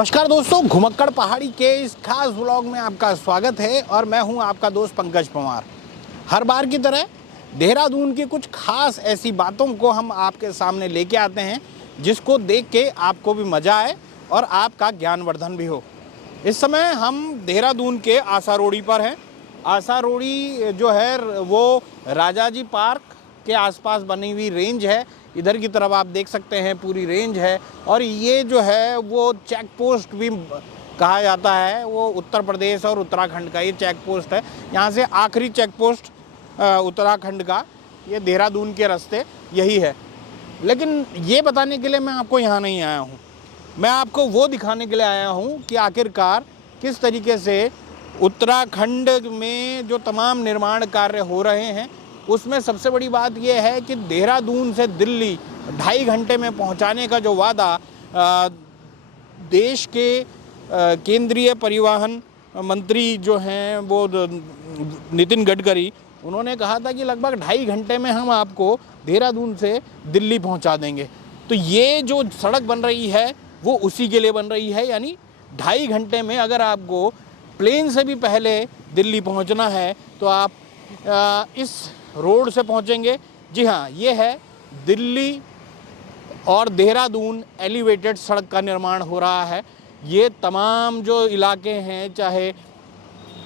नमस्कार दोस्तों, घुमक्कड़ पहाड़ी के इस खास व्लॉग में आपका स्वागत है और मैं हूं आपका दोस्त पंकज पवार। हर बार की तरह देहरादून की कुछ खास ऐसी बातों को हम आपके सामने लेके आते हैं जिसको देख के आपको भी मज़ा आए और आपका ज्ञानवर्धन भी हो। इस समय हम देहरादून के आसारोड़ी पर हैं। आसारोड़ी जो है वो राजाजी पार्क के आसपास बनी हुई रेंज है। इधर की तरफ आप देख सकते हैं पूरी रेंज है और ये जो है वो चेक पोस्ट भी कहा जाता है। वो उत्तर प्रदेश और उत्तराखंड का ये चेक पोस्ट है। यहाँ से आखिरी चेक पोस्ट उत्तराखंड का ये देहरादून के रास्ते यही है। लेकिन ये बताने के लिए मैं आपको यहाँ नहीं आया हूँ, मैं आपको वो दिखाने के लिए आया हूँ कि आखिरकार किस तरीके से उत्तराखंड में जो तमाम निर्माण कार्य हो रहे हैं उसमें सबसे बड़ी बात यह है कि देहरादून से दिल्ली 2.5 घंटे में पहुंचाने का जो वादा देश के केंद्रीय परिवहन मंत्री जो हैं वो नितिन गडकरी, उन्होंने कहा था कि लगभग 2.5 घंटे में हम आपको देहरादून से दिल्ली पहुंचा देंगे। तो ये जो सड़क बन रही है वो उसी के लिए बन रही है, यानी 2.5 घंटे में अगर आपको प्लेन से भी पहले दिल्ली पहुंचना है तो आप इस रोड से पहुंचेंगे। जी हाँ, ये है दिल्ली और देहरादून एलिवेटेड सड़क का निर्माण हो रहा है। ये तमाम जो इलाके हैं, चाहे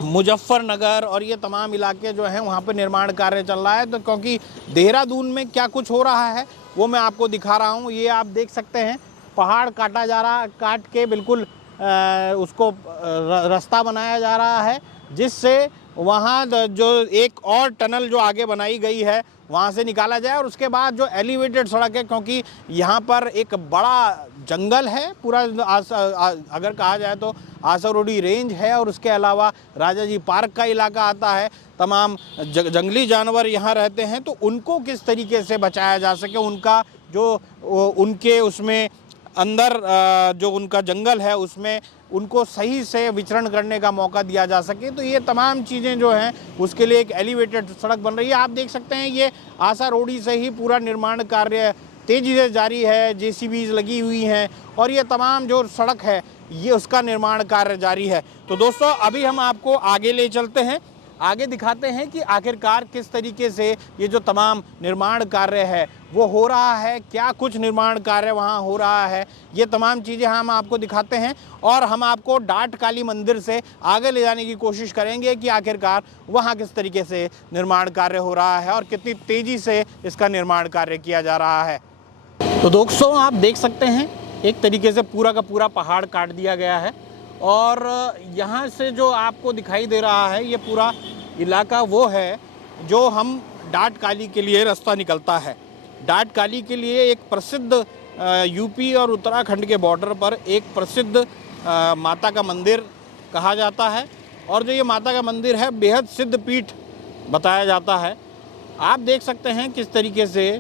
मुजफ्फरनगर और ये तमाम इलाके जो हैं वहाँ पे निर्माण कार्य चल रहा है। तो क्योंकि देहरादून में क्या कुछ हो रहा है वो मैं आपको दिखा रहा हूँ। ये आप देख सकते हैं पहाड़ काटा जा रहा, काट के बिल्कुल उसको रास्ता बनाया जा रहा है जिससे वहाँ जो एक और टनल जो आगे बनाई गई है वहाँ से निकाला जाए। और उसके बाद जो एलिवेटेड सड़क है, क्योंकि यहाँ पर एक बड़ा जंगल है, पूरा अगर कहा जाए तो आसारोड़ी रेंज है और उसके अलावा राजाजी पार्क का इलाका आता है। तमाम जंगली जानवर यहाँ रहते हैं, तो उनको किस तरीके से बचाया जा सके, उनका जो उनके उसमें अंदर जो उनका जंगल है उसमें उनको सही से विचरण करने का मौका दिया जा सके, तो ये तमाम चीज़ें जो हैं उसके लिए एक एलिवेटेड सड़क बन रही है। आप देख सकते हैं ये आसारोड़ी से ही पूरा निर्माण कार्य तेज़ी से जारी है। जेसीबीज लगी हुई हैं और ये तमाम जो सड़क है ये उसका निर्माण कार्य जारी है। तो दोस्तों अभी हम आपको आगे ले चलते हैं, आगे दिखाते हैं कि आखिरकार किस तरीके से ये जो तमाम निर्माण कार्य है वो हो रहा है, क्या कुछ निर्माण कार्य वहाँ हो रहा है, ये तमाम चीज़ें हम आपको दिखाते हैं। और हम आपको डाट काली मंदिर से आगे ले जाने की कोशिश करेंगे कि आखिरकार वहाँ किस तरीके से निर्माण कार्य हो रहा है और कितनी तेज़ी से इसका निर्माण कार्य किया जा रहा है। तो दोस्तों आप देख सकते हैं एक तरीके से पूरा का पूरा पहाड़ काट दिया गया है और यहाँ से जो आपको दिखाई दे रहा है ये पूरा इलाका वो है जो हम डाट काली के लिए रास्ता निकलता है। डाट काली के लिए एक प्रसिद्ध यूपी और उत्तराखंड के बॉर्डर पर एक प्रसिद्ध माता का मंदिर कहा जाता है और जो ये माता का मंदिर है बेहद सिद्ध पीठ बताया जाता है। आप देख सकते हैं किस तरीके से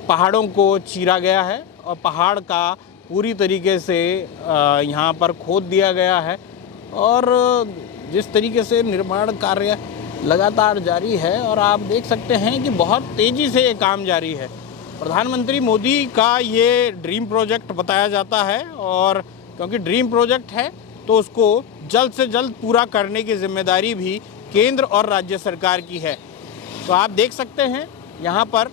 पहाड़ों को चीरा गया है और पहाड़ का पूरी तरीके से यहाँ पर खोद दिया गया है और जिस तरीके से निर्माण कार्य लगातार जारी है और आप देख सकते हैं कि बहुत तेज़ी से ये काम जारी है। प्रधानमंत्री मोदी का ये ड्रीम प्रोजेक्ट बताया जाता है और क्योंकि ड्रीम प्रोजेक्ट है तो उसको जल्द से जल्द पूरा करने की जिम्मेदारी भी केंद्र और राज्य सरकार की है। तो आप देख सकते हैं यहाँ पर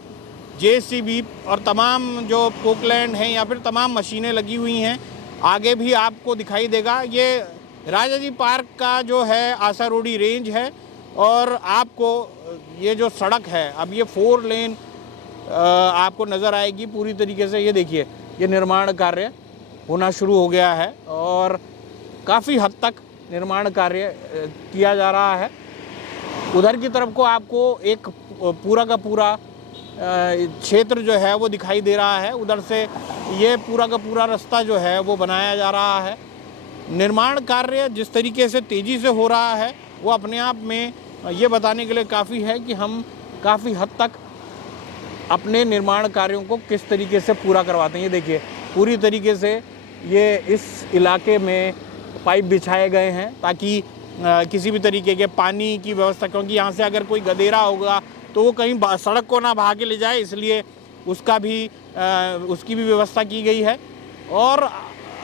जेसीबी और तमाम जो पोकलैंड हैं या फिर तमाम मशीनें लगी हुई हैं। आगे भी आपको दिखाई देगा ये राजाजी पार्क का जो है आसारोड़ी रेंज है और आपको ये जो सड़क है अब ये 4 लेन आपको नज़र आएगी पूरी तरीके से। ये देखिए ये निर्माण कार्य होना शुरू हो गया है और काफ़ी हद तक निर्माण कार्य किया जा रहा है। उधर की तरफ को आपको एक पूरा का पूरा क्षेत्र जो है वो दिखाई दे रहा है। उधर से ये पूरा का पूरा रास्ता जो है वो बनाया जा रहा है। निर्माण कार्य जिस तरीके से तेज़ी से हो रहा है वो अपने आप में ये बताने के लिए काफ़ी है कि हम काफ़ी हद तक अपने निर्माण कार्यों को किस तरीके से पूरा करवाते हैं। ये देखिए पूरी तरीके से ये इस इलाके में पाइप बिछाए गए हैं ताकि किसी भी तरीके के पानी की व्यवस्था, क्योंकि यहाँ से अगर कोई गदेरा होगा तो वो कहीं सड़क को ना बहा के ले जाए, इसलिए उसकी भी व्यवस्था की गई है। और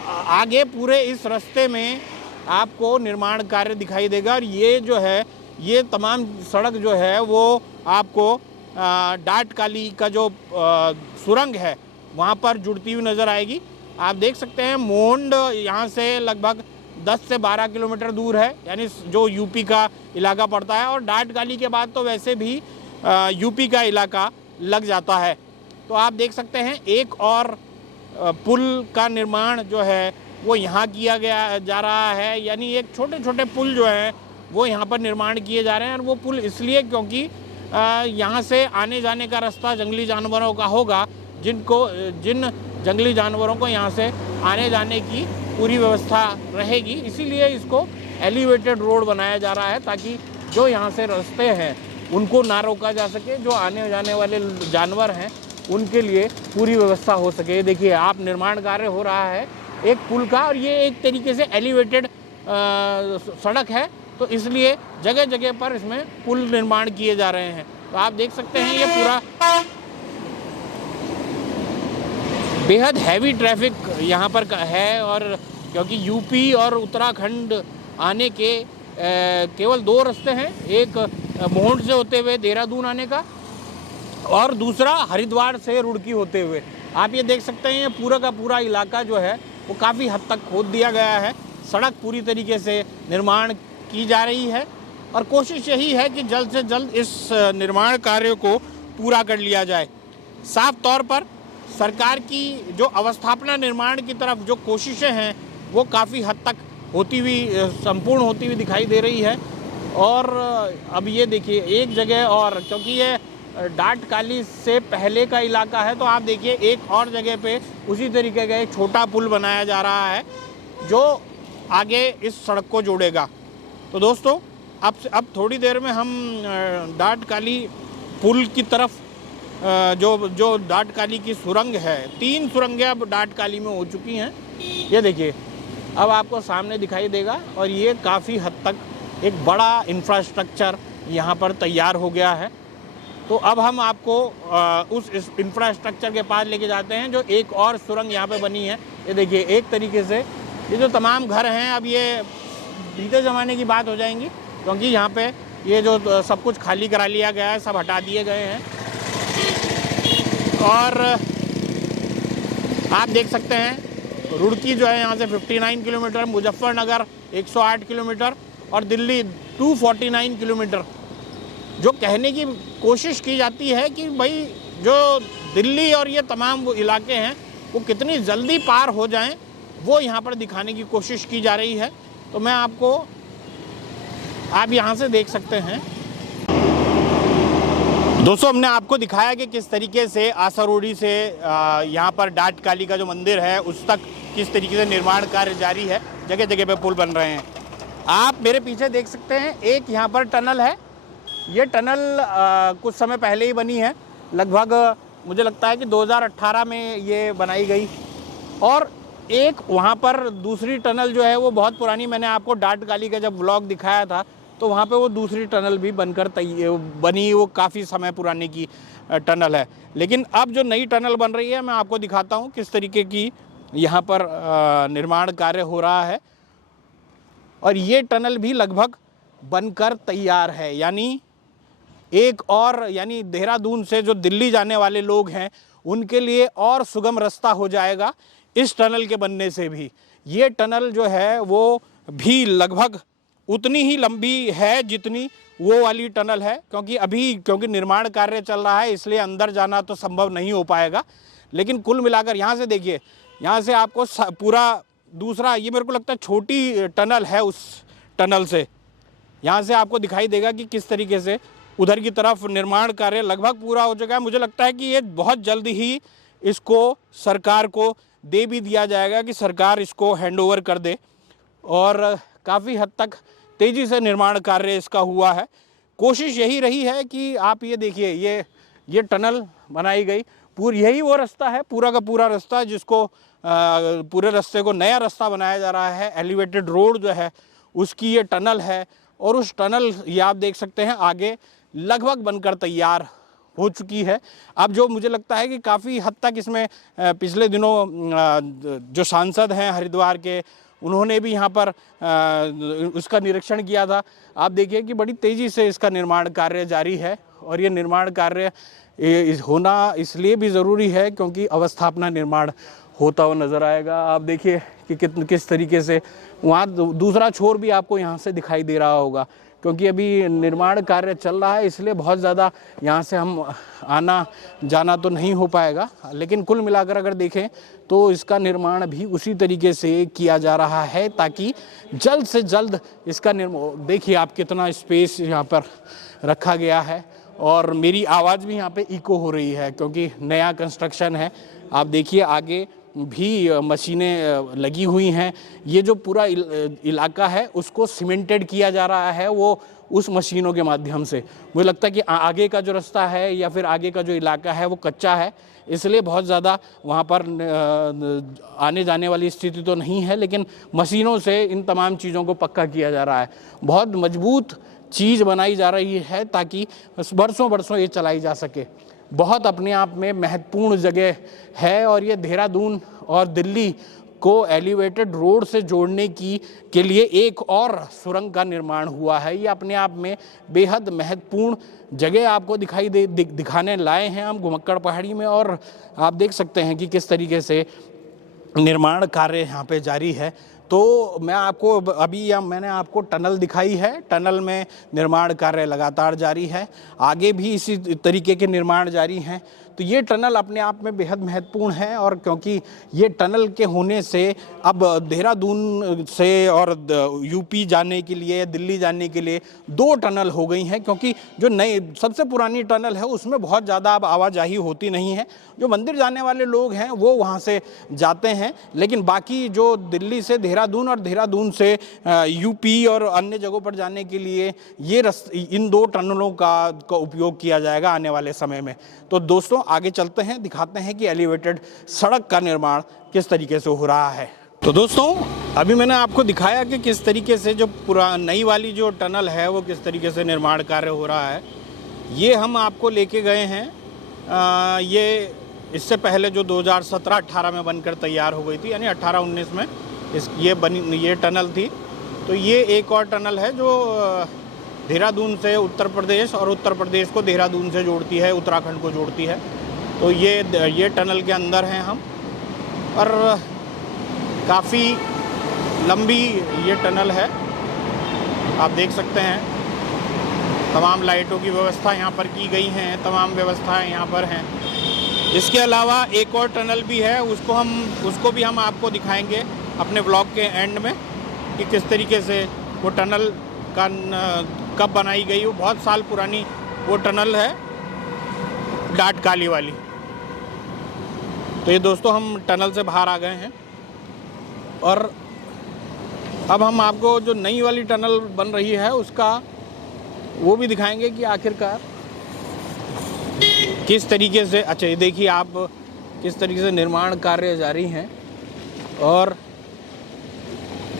आगे पूरे इस रास्ते में आपको निर्माण कार्य दिखाई देगा। और ये जो है, ये तमाम सड़क जो है वो आपको डाटकाली का जो सुरंग है वहाँ पर जुड़ती हुई नज़र आएगी। आप देख सकते हैं मोंड यहाँ से लगभग 10 से 12 किलोमीटर दूर है, यानी जो यूपी का इलाका पड़ता है। और डाटकाली के बाद तो वैसे भी यूपी का इलाका लग जाता है। तो आप देख सकते हैं एक और पुल का निर्माण जो है वो यहाँ किया जा रहा है। यानी एक छोटे छोटे पुल जो हैं वो यहाँ पर निर्माण किए जा रहे हैं। और वो पुल इसलिए क्योंकि यहाँ से आने जाने का रास्ता जंगली जानवरों का होगा, जिन जंगली जानवरों को यहाँ से आने जाने की पूरी व्यवस्था रहेगी। इसीलिए इसको एलिवेटेड रोड बनाया जा रहा है, ताकि जो यहाँ से रास्ते हैं उनको ना रोका जा सके, जो आने जाने वाले जानवर हैं उनके लिए पूरी व्यवस्था हो सके। देखिए आप निर्माण कार्य हो रहा है एक पुल का, और ये एक तरीके से एलिवेटेड सड़क है, तो इसलिए जगह जगह पर इसमें पुल निर्माण किए जा रहे हैं। तो आप देख सकते हैं ये पूरा बेहद हैवी ट्रैफिक यहाँ पर है। और क्योंकि यूपी और उत्तराखंड आने के केवल 2 रास्ते हैं, एक मोहंड से होते हुए देहरादून आने का, और दूसरा हरिद्वार से रुड़की होते हुए। आप ये देख सकते हैं ये पूरा का पूरा इलाका जो है वो काफ़ी हद तक खोद दिया गया है। सड़क पूरी तरीके से निर्माण की जा रही है, और कोशिश यही है कि जल्द से जल्द इस निर्माण कार्य को पूरा कर लिया जाए। साफ तौर पर सरकार की जो अवस्थापना निर्माण की तरफ जो कोशिशें हैं वो काफ़ी हद तक होती हुई, संपूर्ण होती हुई दिखाई दे रही है। और अब ये देखिए एक जगह और, क्योंकि ये डाटकाली से पहले का इलाका है, तो आप देखिए एक और जगह पे उसी तरीके का एक छोटा पुल बनाया जा रहा है जो आगे इस सड़क को जोड़ेगा। तो दोस्तों अब थोड़ी देर में हम डाटकाली पुल की तरफ जो डाटकाली की सुरंग है, 3 सुरंगें अब डाटकाली में हो चुकी हैं। ये देखिए अब आपको सामने दिखाई देगा, और ये काफ़ी हद तक एक बड़ा इंफ्रास्ट्रक्चर यहाँ पर तैयार हो गया है। तो अब हम आपको उस इंफ्रास्ट्रक्चर के पास लेके जाते हैं जो एक और सुरंग यहाँ पे बनी है। ये देखिए एक तरीके से ये जो तमाम घर हैं अब ये बीते ज़माने की बात हो जाएंगी, क्योंकि यहाँ पे ये जो सब कुछ खाली करा लिया गया है, सब हटा दिए गए हैं। और आप देख सकते हैं रुड़की जो है यहाँ से 59 किलोमीटर, मुजफ्फरनगर 108 किलोमीटर और दिल्ली 249 किलोमीटर। जो कहने की कोशिश की जाती है कि भाई जो दिल्ली और ये तमाम इलाके हैं वो कितनी जल्दी पार हो जाएं, वो यहाँ पर दिखाने की कोशिश की जा रही है। तो मैं आपको, आप यहाँ से देख सकते हैं दोस्तों, हमने आपको दिखाया कि किस तरीके से आसारोडी से यहाँ पर डाटकाली का जो मंदिर है उस तक किस तरीके से निर्माण कार्य जारी है। जगह जगह पे पुल बन रहे हैं। आप मेरे पीछे देख सकते हैं एक यहाँ पर टनल है। ये टनल कुछ समय पहले ही बनी है, लगभग मुझे लगता है कि 2018 में ये बनाई गई। और एक वहाँ पर दूसरी टनल जो है वो बहुत पुरानी, मैंने आपको डाटकाली का जब व्लॉग दिखाया था तो वहाँ पे वो दूसरी टनल भी बनकर बनी, वो काफ़ी समय पुराने की टनल है। लेकिन अब जो नई टनल बन रही है मैं आपको दिखाता हूँ किस तरीके की यहाँ पर निर्माण कार्य हो रहा है। और ये टनल भी लगभग बनकर तैयार है, यानी एक और, यानी देहरादून से जो दिल्ली जाने वाले लोग हैं उनके लिए और सुगम रास्ता हो जाएगा इस टनल के बनने से भी। ये टनल जो है वो भी लगभग उतनी ही लंबी है जितनी वो वाली टनल है, क्योंकि निर्माण कार्य चल रहा है इसलिए अंदर जाना तो संभव नहीं हो पाएगा। लेकिन कुल मिलाकर यहाँ से देखिए, यहाँ से आपको पूरा दूसरा, ये मेरे को लगता है छोटी टनल है, उस टनल से यहाँ से आपको दिखाई देगा कि किस तरीके से उधर की तरफ निर्माण कार्य लगभग पूरा हो चुका है। मुझे लगता है कि ये बहुत जल्द ही इसको सरकार को दे भी दिया जाएगा कि सरकार इसको हैंडओवर कर दे, और काफ़ी हद तक तेज़ी से निर्माण कार्य इसका हुआ है। कोशिश यही रही है कि आप ये देखिए, ये टनल बनाई गई, यही वो रास्ता है, पूरा का पूरा रास्ता जिसको पूरे रास्ते को नया रास्ता बनाया जा रहा है। एलिवेटेड रोड जो है उसकी ये टनल है, और उस टनल ये आप देख सकते हैं आगे लगभग बनकर तैयार हो चुकी है। अब जो मुझे लगता है कि काफ़ी हद तक इसमें पिछले दिनों जो सांसद हैं हरिद्वार के, उन्होंने भी यहाँ पर उसका निरीक्षण किया था। आप देखिए कि बड़ी तेज़ी से इसका निर्माण कार्य जारी है और ये निर्माण कार्य होना इसलिए भी ज़रूरी है क्योंकि अवस्थापना निर्माण होता हुआ नज़र आएगा। आप देखिए कि किस तरीके से वहाँ दूसरा छोर भी आपको यहाँ से दिखाई दे रहा होगा, क्योंकि अभी निर्माण कार्य चल रहा है, इसलिए बहुत ज़्यादा यहाँ से हम आना जाना तो नहीं हो पाएगा। लेकिन कुल मिलाकर अगर देखें तो इसका निर्माण भी उसी तरीके से किया जा रहा है ताकि जल्द से जल्द इसका निर्माण, देखिए आप कितना स्पेस यहाँ पर रखा गया है और मेरी आवाज़ भी यहाँ पे इको हो रही है क्योंकि नया कंस्ट्रक्शन है। आप देखिए आगे भी मशीनें लगी हुई हैं। ये जो पूरा इलाका है उसको सीमेंटेड किया जा रहा है, वो उस मशीनों के माध्यम से। मुझे लगता है कि आगे का जो रास्ता है या फिर आगे का जो इलाका है वो कच्चा है, इसलिए बहुत ज़्यादा वहाँ पर आने जाने वाली स्थिति तो नहीं है, लेकिन मशीनों से इन तमाम चीज़ों को पक्का किया जा रहा है। बहुत मजबूत चीज़ बनाई जा रही है ताकि बरसों बरसों ये चलाई जा सके। बहुत अपने आप में महत्वपूर्ण जगह है और ये देहरादून और दिल्ली को एलिवेटेड रोड से जोड़ने के लिए एक और सुरंग का निर्माण हुआ है। ये अपने आप में बेहद महत्वपूर्ण जगह आपको दिखाने लाए हैं हम घुमक्कड़ पहाड़ी में, और आप देख सकते हैं कि किस तरीके से निर्माण कार्य यहाँ पे जारी है। तो मैं आपको मैंने आपको टनल दिखाई है, टनल में निर्माण कार्य लगातार जारी है, आगे भी इसी तरीके के निर्माण जारी हैं। तो ये टनल अपने आप में बेहद महत्वपूर्ण है और क्योंकि ये टनल के होने से अब देहरादून से और यूपी जाने के लिए, दिल्ली जाने के लिए 2 टनल हो गई हैं, क्योंकि जो नई सबसे पुरानी टनल है उसमें बहुत ज़्यादा अब आवाजाही होती नहीं है। जो मंदिर जाने वाले लोग हैं वो वहाँ से जाते हैं, लेकिन बाकी जो दिल्ली से देहरादून और देहरादून से यूपी और अन्य जगहों पर जाने के लिए इन 2 टनलों का उपयोग किया जाएगा आने वाले समय में। तो दोस्तों आगे चलते हैं, दिखाते हैं कि एलिवेटेड सड़क का निर्माण किस तरीके से हो रहा है। तो दोस्तों अभी मैंने आपको दिखाया कि किस तरीके से जो नई वाली जो टनल है वो किस तरीके से निर्माण कार्य हो रहा है। ये हम आपको लेके गए हैं, ये इससे पहले जो 2017-18 में बनकर तैयार हो गई थी, यानी 18-19 में ये टनल थी। तो ये एक और टनल है जो देहरादून से उत्तर प्रदेश और उत्तर प्रदेश को देहरादून से जोड़ती है, उत्तराखंड को जोड़ती है। तो ये टनल के अंदर हैं हम, और काफ़ी लंबी ये टनल है, आप देख सकते हैं। तमाम लाइटों की व्यवस्था यहाँ पर की गई हैं, तमाम व्यवस्थाएं यहाँ पर हैं। इसके अलावा एक और टनल भी है, उसको भी हम आपको दिखाएंगे अपने ब्लॉग के एंड में कि किस तरीके से वो टनल कब बनाई गई। वो बहुत साल पुरानी वो टनल है, डाट काली वाली। तो ये दोस्तों हम टनल से बाहर आ गए हैं और अब हम आपको जो नई वाली टनल बन रही है उसका वो भी दिखाएंगे कि आखिरकार किस तरीके से। अच्छा ये देखिए आप किस तरीके से निर्माण कार्य जारी हैं और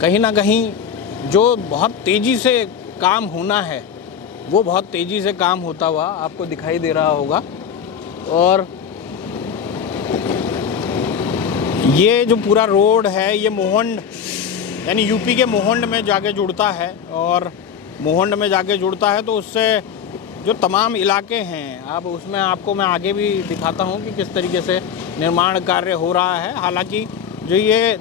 कहीं ना कहीं जो बहुत तेज़ी से काम होना है वो बहुत तेज़ी से काम होता हुआ आपको दिखाई दे रहा होगा। और ये जो पूरा रोड है ये मोहंड यानी यूपी के मोहंड में जाके जुड़ता है, और मोहंड में जाके जुड़ता है तो उससे जो तमाम इलाके हैं अब उसमें आपको मैं आगे भी दिखाता हूँ कि किस तरीके से निर्माण कार्य हो रहा है। हालांकि जो ये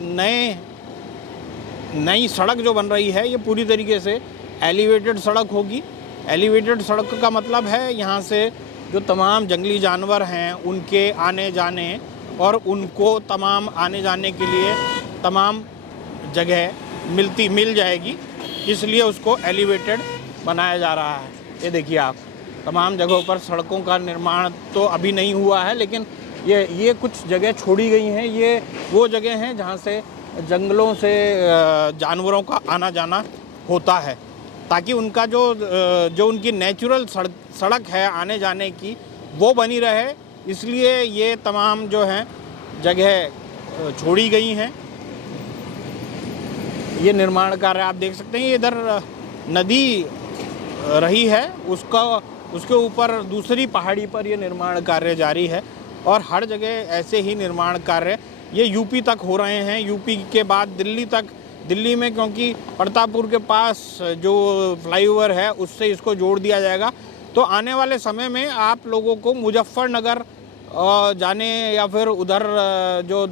नई सड़क जो बन रही है ये पूरी तरीके से एलिवेटेड सड़क होगी। एलिवेटेड सड़क का मतलब है यहाँ से जो तमाम जंगली जानवर हैं उनके आने जाने और उनको तमाम आने जाने के लिए तमाम जगह मिल जाएगी, इसलिए उसको एलिवेटेड बनाया जा रहा है। ये देखिए आप तमाम जगहों पर सड़कों का निर्माण तो अभी नहीं हुआ है, लेकिन ये कुछ जगह छोड़ी गई हैं। ये वो जगह हैं जहाँ से जंगलों से जानवरों का आना जाना होता है, ताकि उनका जो उनकी नेचुरल सड़क है आने जाने की वो बनी रहे, इसलिए ये तमाम जो हैं जगह छोड़ी गई हैं। ये निर्माण कार्य आप देख सकते हैं। ये इधर नदी रही है उसके ऊपर दूसरी पहाड़ी पर ये निर्माण कार्य जारी है और हर जगह ऐसे ही निर्माण कार्य ये यूपी तक हो रहे हैं। यूपी के बाद दिल्ली तक, दिल्ली में क्योंकि प्रतापपुर के पास जो फ्लाईओवर है उससे इसको जोड़ दिया जाएगा, तो आने वाले समय में आप लोगों को मुजफ्फरनगर जाने या फिर उधर जो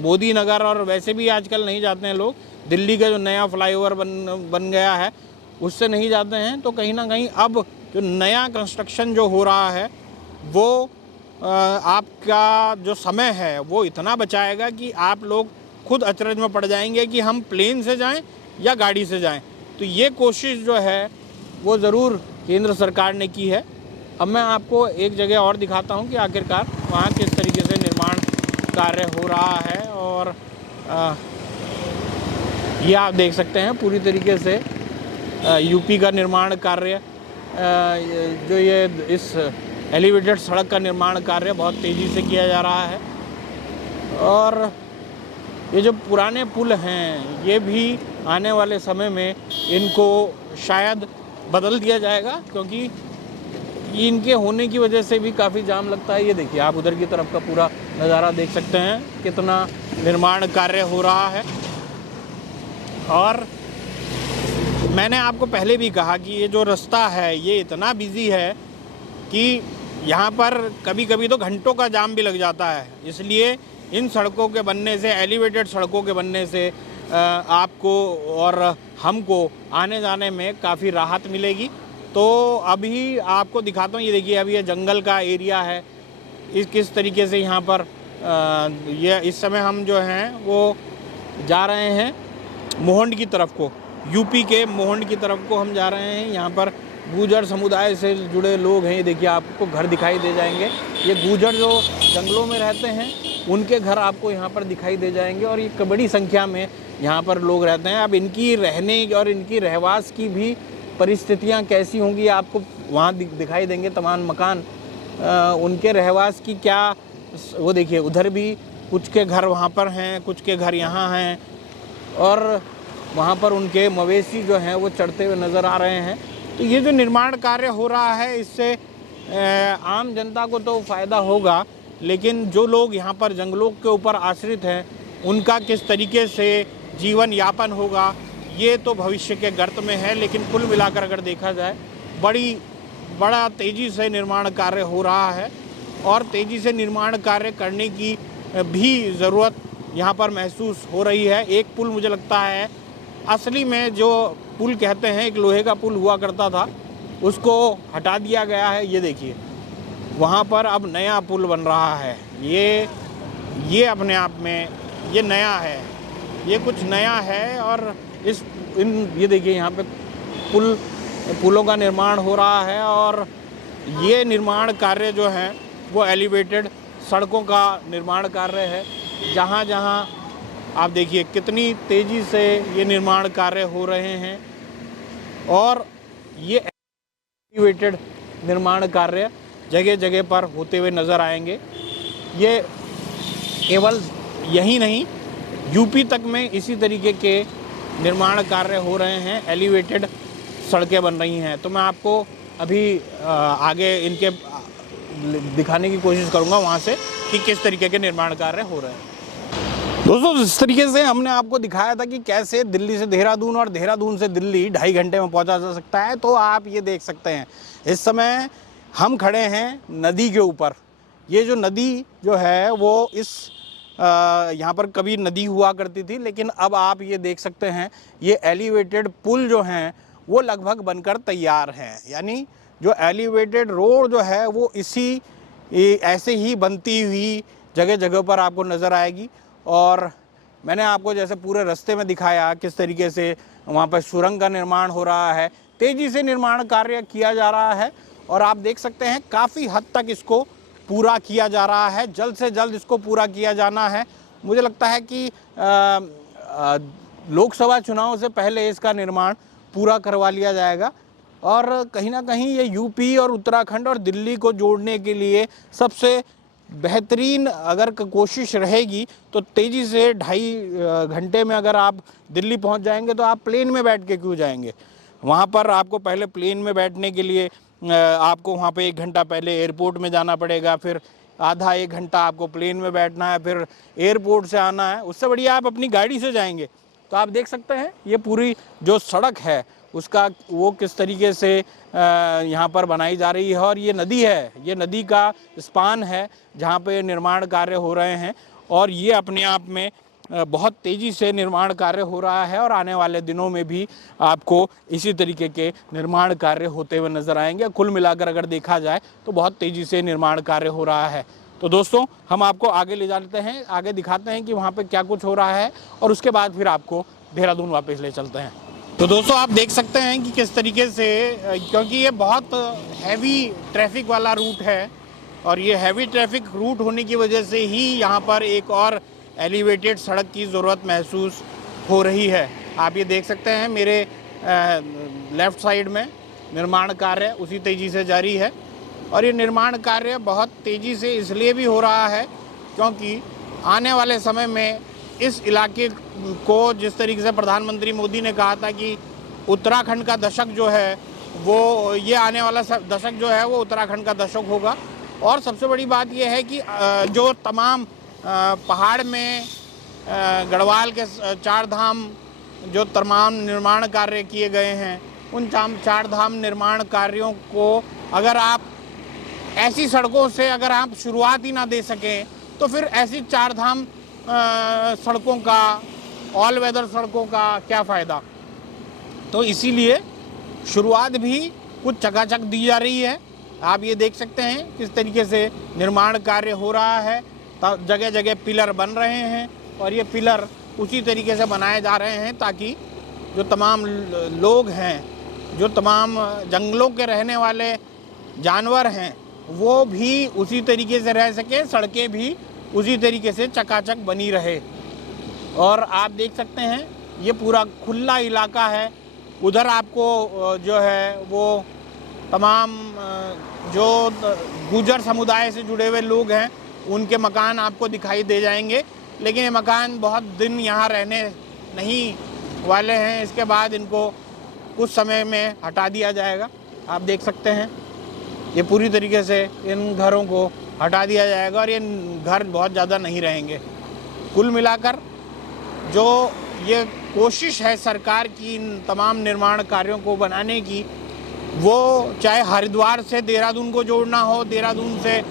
मोदी नगर, और वैसे भी आजकल नहीं जाते हैं लोग, दिल्ली का जो नया फ्लाईओवर बन गया है उससे नहीं जाते हैं। तो कहीं ना कहीं अब जो नया कंस्ट्रक्शन जो हो रहा है वो आपका जो समय है वो इतना बचाएगा कि आप लोग खुद अचरज में पड़ जाएंगे कि हम प्लेन से जाएं या गाड़ी से जाएं। तो ये कोशिश जो है वो ज़रूर केंद्र सरकार ने की है। अब मैं आपको एक जगह और दिखाता हूं कि आखिरकार वहाँ किस तरीके से निर्माण कार्य हो रहा है। और ये आप देख सकते हैं पूरी तरीके से यूपी का निर्माण कार्य, जो ये इस एलिवेटेड सड़क का निर्माण कार्य बहुत तेज़ी से किया जा रहा है। और ये जो पुराने पुल हैं ये भी आने वाले समय में इनको शायद बदल दिया जाएगा, क्योंकि इनके होने की वजह से भी काफ़ी जाम लगता है। ये देखिए आप उधर की तरफ का पूरा नज़ारा देख सकते हैं, कितना निर्माण कार्य हो रहा है। और मैंने आपको पहले भी कहा कि ये जो रास्ता है ये इतना बिजी है कि यहाँ पर कभी कभी तो घंटों का जाम भी लग जाता है। इसलिए इन सड़कों के बनने से, एलिवेटेड सड़कों के बनने से आपको और हमको आने जाने में काफ़ी राहत मिलेगी। तो अभी आपको दिखाता हूँ, ये देखिए अभी ये जंगल का एरिया है, इस किस तरीके से यहाँ पर ये इस समय हम जो हैं वो जा रहे हैं मोहंड की तरफ को, यूपी के मोहंड की तरफ को हम जा रहे हैं। यहाँ पर गुर्जर समुदाय से जुड़े लोग हैं। ये देखिए आपको घर दिखाई दे जाएंगे, ये गुर्जर जो जंगलों में रहते हैं उनके घर आपको यहाँ पर दिखाई दे जाएंगे और ये बड़ी संख्या में यहाँ पर लोग रहते हैं। अब इनकी रहने और इनकी रहवास की भी परिस्थितियाँ कैसी होंगी आपको वहाँ दिखाई देंगे तमाम मकान, उनके रहवास की क्या, वो देखिए उधर भी कुछ के घर वहाँ पर हैं, कुछ के घर यहाँ हैं और वहाँ पर उनके मवेशी जो हैं वो चढ़ते हुए नज़र आ रहे हैं। तो ये जो निर्माण कार्य हो रहा है इससे आम जनता को तो फ़ायदा होगा, लेकिन जो लोग यहाँ पर जंगलों के ऊपर आश्रित हैं उनका किस तरीके से जीवन यापन होगा ये तो भविष्य के गर्त में है। लेकिन कुल मिलाकर अगर देखा जाए बड़ा तेज़ी से निर्माण कार्य हो रहा है और तेज़ी से निर्माण कार्य करने की भी ज़रूरत यहाँ पर महसूस हो रही है। एक पुल मुझे लगता है असली में जो पुल कहते हैं, एक लोहे का पुल हुआ करता था, उसको हटा दिया गया है। ये देखिए वहाँ पर अब नया पुल बन रहा है। ये अपने आप में ये नया है, ये कुछ नया है। और ये देखिए यहाँ पे पुलों का निर्माण हो रहा है और ये निर्माण कार्य जो है वो एलिवेटेड सड़कों का निर्माण कार्य है। जहाँ जहाँ आप देखिए कितनी तेज़ी से ये निर्माण कार्य हो रहे हैं और ये एलिवेटेड निर्माण कार्य जगह जगह पर होते हुए नज़र आएंगे। ये केवल यही नहीं, यूपी तक में इसी तरीके के निर्माण कार्य हो रहे हैं, एलिवेटेड सड़कें बन रही हैं। तो मैं आपको अभी आगे इनके दिखाने की कोशिश करूंगा वहाँ से कि किस तरीके के निर्माण कार्य हो रहे हैं। दोस्तों इस तरीके से हमने आपको दिखाया था कि कैसे दिल्ली से देहरादून और देहरादून से दिल्ली 2.5 घंटे में पहुंचा जा सकता है। तो आप ये देख सकते हैं इस समय हम खड़े हैं नदी के ऊपर। ये जो नदी जो है वो इस यहाँ पर कभी नदी हुआ करती थी, लेकिन अब आप ये देख सकते हैं ये एलिवेटेड पुल जो हैं वो लगभग बनकर तैयार हैं। यानी जो एलिवेटेड रोड जो है वो ऐसे ही बनती हुई जगह जगह पर आपको नज़र आएगी। और मैंने आपको जैसे पूरे रास्ते में दिखाया किस तरीके से वहाँ पर सुरंग का निर्माण हो रहा है, तेज़ी से निर्माण कार्य किया जा रहा है और आप देख सकते हैं काफ़ी हद तक इसको पूरा किया जा रहा है। जल्द से जल्द इसको पूरा किया जाना है। मुझे लगता है कि लोकसभा चुनाव से पहले इसका निर्माण पूरा करवा लिया जाएगा और कहीं ना कहीं ये यूपी और उत्तराखंड और दिल्ली को जोड़ने के लिए सबसे बेहतरीन अगर कोशिश रहेगी तो तेज़ी से 2.5 घंटे में अगर आप दिल्ली पहुंच जाएंगे तो आप प्लेन में बैठ के क्यों जाएंगे। वहां पर आपको पहले प्लेन में बैठने के लिए आपको वहाँ पे 1 घंटा पहले एयरपोर्ट में जाना पड़ेगा, फिर आधा 1 घंटा आपको प्लेन में बैठना है, फिर एयरपोर्ट से आना है। उससे बढ़िया आप अपनी गाड़ी से जाएंगे। तो आप देख सकते हैं ये पूरी जो सड़क है उसका वो किस तरीके से यहाँ पर बनाई जा रही है। और ये नदी है, ये नदी का स्पान है जहाँ पे निर्माण कार्य हो रहे हैं, और ये अपने आप में बहुत तेज़ी से निर्माण कार्य हो रहा है, और आने वाले दिनों में भी आपको इसी तरीके के निर्माण कार्य होते हुए नज़र आएंगे। कुल मिलाकर अगर देखा जाए तो बहुत तेज़ी से निर्माण कार्य हो रहा है। तो दोस्तों, हम आपको आगे ले जाते हैं, आगे दिखाते हैं कि वहाँ पे क्या कुछ हो रहा है, और उसके बाद फिर आपको देहरादून वापस ले चलते हैं। तो दोस्तों, आप देख सकते हैं कि किस तरीके से, क्योंकि ये बहुत हैवी ट्रैफिक वाला रूट है, और ये हैवी ट्रैफिक रूट होने की वजह से ही यहाँ पर एक और एलिवेटेड सड़क की ज़रूरत महसूस हो रही है। आप ये देख सकते हैं मेरे लेफ़्ट साइड में निर्माण कार्य उसी तेज़ी से जारी है, और ये निर्माण कार्य बहुत तेज़ी से इसलिए भी हो रहा है क्योंकि आने वाले समय में इस इलाके को, जिस तरीके से प्रधानमंत्री मोदी ने कहा था कि उत्तराखंड का दशक जो है वो, ये आने वाला दशक जो है वो उत्तराखंड का दशक होगा। और सबसे बड़ी बात यह है कि जो तमाम पहाड़ में गढ़वाल के 4 धाम जो तमाम निर्माण कार्य किए गए हैं, उन 4 धाम निर्माण कार्यों को अगर आप ऐसी सड़कों से अगर आप शुरुआत ही ना दे सकें तो फिर ऐसी 4 धाम सड़कों का, ऑल वेदर सड़कों का क्या फ़ायदा। तो इसीलिए शुरुआत भी कुछ चकाचक दी जा रही है। आप ये देख सकते हैं किस तरीके से निर्माण कार्य हो रहा है, जगह जगह पिलर बन रहे हैं, और ये पिलर उसी तरीके से बनाए जा रहे हैं ताकि जो तमाम लोग हैं, जो तमाम जंगलों के रहने वाले जानवर हैं, वो भी उसी तरीके से रह सकें, सड़कें भी उसी तरीके से चकाचक बनी रहे। और आप देख सकते हैं ये पूरा खुला इलाका है। उधर आपको जो है वो तमाम जो गुर्जर समुदाय से जुड़े हुए लोग हैं उनके मकान आपको दिखाई दे जाएंगे, लेकिन ये मकान बहुत दिन यहाँ रहने नहीं वाले हैं। इसके बाद इनको कुछ समय में हटा दिया जाएगा। आप देख सकते हैं ये पूरी तरीके से इन घरों को हटा दिया जाएगा, और ये घर बहुत ज़्यादा नहीं रहेंगे। कुल मिलाकर जो ये कोशिश है सरकार की इन तमाम निर्माण कार्यों को बनाने की, वो चाहे हरिद्वार से देहरादून को जोड़ना हो, देहरादून से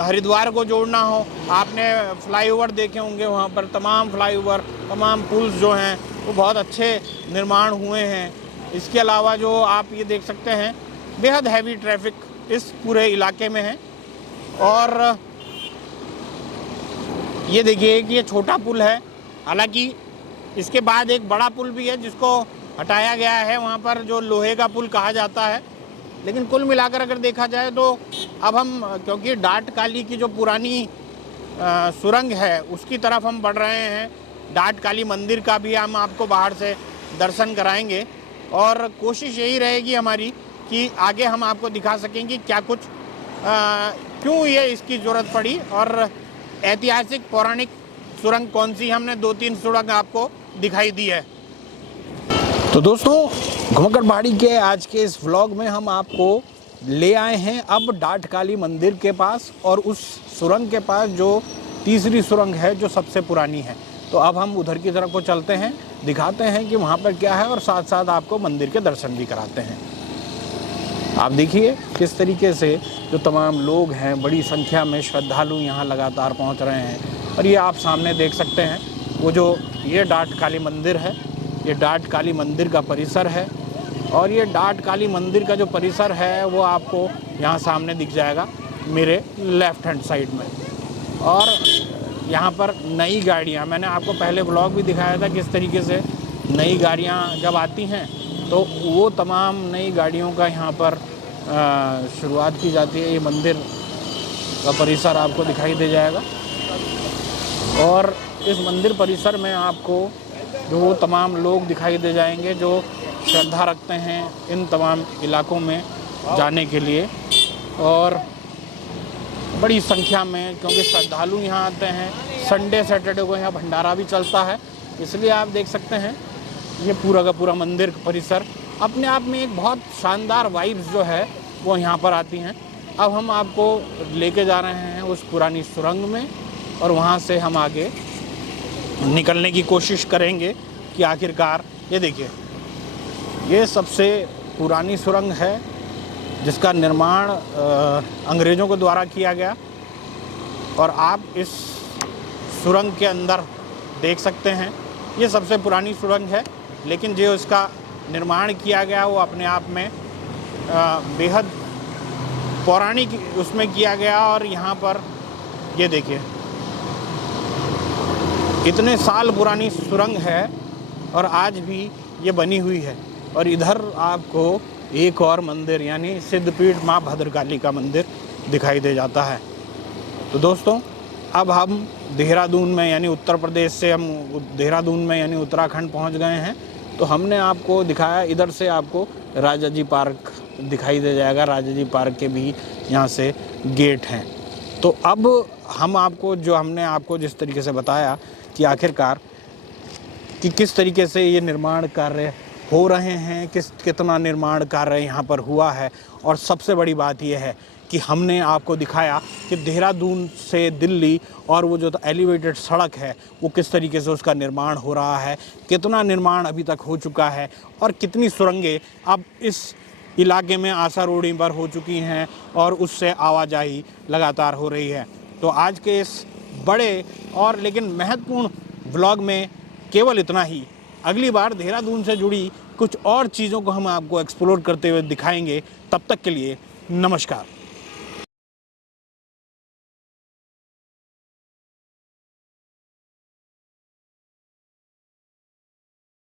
हरिद्वार को जोड़ना हो। आपने फ्लाईओवर देखे होंगे, वहाँ पर तमाम फ्लाईओवर, तमाम पुल्स जो हैं वो बहुत अच्छे निर्माण हुए हैं। इसके अलावा जो आप ये देख सकते हैं बेहद हैवी ट्रैफिक इस पूरे इलाके में है। और ये देखिए कि ये छोटा पुल है, हालांकि इसके बाद एक बड़ा पुल भी है जिसको हटाया गया है, वहाँ पर जो लोहे का पुल कहा जाता है। लेकिन कुल मिलाकर अगर देखा जाए तो अब हम, क्योंकि डाट काली की जो पुरानी सुरंग है उसकी तरफ हम बढ़ रहे हैं। डाट काली मंदिर का भी हम आपको बाहर से दर्शन कराएंगे, और कोशिश यही रहेगी हमारी कि आगे हम आपको दिखा सकें कि क्या कुछ क्यों ये इसकी ज़रूरत पड़ी, और ऐतिहासिक पौराणिक सुरंग कौन सी, हमने 2-3 सुरंग आपको दिखाई दी है। तो दोस्तों, घुमक्कड़ पहाड़ी के आज के इस व्लॉग में हम आपको ले आए हैं अब डाट काली मंदिर के पास, और उस सुरंग के पास जो तीसरी सुरंग है जो सबसे पुरानी है। तो अब हम उधर की तरफ को चलते हैं, दिखाते हैं कि वहाँ पर क्या है, और साथ साथ आपको मंदिर के दर्शन भी कराते हैं। आप देखिए किस तरीके से जो तमाम लोग हैं, बड़ी संख्या में श्रद्धालु यहाँ लगातार पहुँच रहे हैं। और ये आप सामने देख सकते हैं वो जो ये डाट काली मंदिर है, ये डाट काली मंदिर का परिसर है। और ये डाट काली मंदिर का जो परिसर है वो आपको यहाँ सामने दिख जाएगा मेरे लेफ़्ट हैंड साइड में। और यहाँ पर नई गाड़ियाँ, मैंने आपको पहले ब्लॉग भी दिखाया था किस तरीके से नई गाड़ियाँ जब आती हैं तो वो तमाम नई गाड़ियों का यहाँ पर शुरुआत की जाती है। ये मंदिर का परिसर आपको दिखाई दे जाएगा, और इस मंदिर परिसर में आपको जो वो तमाम लोग दिखाई दे जाएंगे जो श्रद्धा रखते हैं इन तमाम इलाकों में जाने के लिए। और बड़ी संख्या में, क्योंकि श्रद्धालु यहाँ आते हैं, संडे सैटरडे को यहाँ भंडारा भी चलता है, इसलिए आप देख सकते हैं ये पूरा का पूरा मंदिर परिसर अपने आप में एक बहुत शानदार वाइब्स जो है वो यहाँ पर आती हैं। अब हम आपको लेके जा रहे हैं उस पुरानी सुरंग में और वहाँ से हम आगे निकलने की कोशिश करेंगे कि आखिरकार ये देखिए, ये सबसे पुरानी सुरंग है जिसका निर्माण अंग्रेज़ों के द्वारा किया गया और आप इस सुरंग के अंदर देख सकते हैं। ये सबसे पुरानी सुरंग है, लेकिन जो इसका निर्माण किया गया वो अपने आप में बेहद पौराणिक उसमें किया गया। और यहाँ पर ये देखिए, इतने साल पुरानी सुरंग है और आज भी ये बनी हुई है। और इधर आपको एक और मंदिर यानी सिद्धपीठ माँ भद्रकाली का मंदिर दिखाई दे जाता है। तो दोस्तों, अब हम देहरादून में यानी उत्तर प्रदेश से हम देहरादून में यानी उत्तराखंड पहुंच गए हैं। तो हमने आपको दिखाया, इधर से आपको राजा जी पार्क दिखाई दे जाएगा। राजा जी पार्क के भी यहाँ से गेट हैं। तो अब हम आपको हमने आपको जिस तरीके से बताया कि आखिरकार कि किस तरीके से ये निर्माण कार्य हो रहे हैं, कितना निर्माण कार्य यहाँ पर हुआ है। और सबसे बड़ी बात यह है कि हमने आपको दिखाया कि देहरादून से दिल्ली और वो जो एलिवेटेड सड़क है वो किस तरीके से उसका निर्माण हो रहा है, कितना निर्माण अभी तक हो चुका है और कितनी सुरंगें अब इस इलाके में आसारोड़ी पर हो चुकी हैं और उससे आवाजाही लगातार हो रही है। तो आज के इस बड़े और लेकिन महत्वपूर्ण व्लॉग में केवल इतना ही। अगली बार देहरादून से जुड़ी कुछ और चीज़ों को हम आपको एक्सप्लोर करते हुए दिखाएंगे। तब तक के लिए नमस्कार।